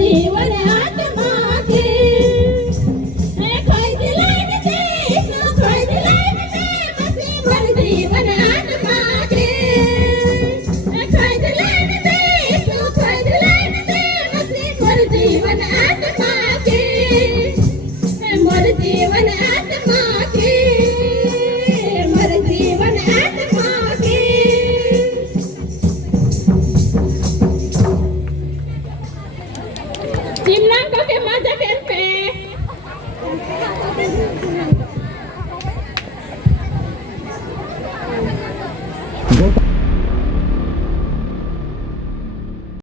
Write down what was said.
जीवन आत्मा के खोज लाइन से खोज लाइन से बसी मोर जीवन आत्मा के खोज लाइन से खोज लाइन से बसी मोर जीवन आत्मा के मोर जीवन आत्मा के मोर जीवन आत्मा के चिमना को के मजा के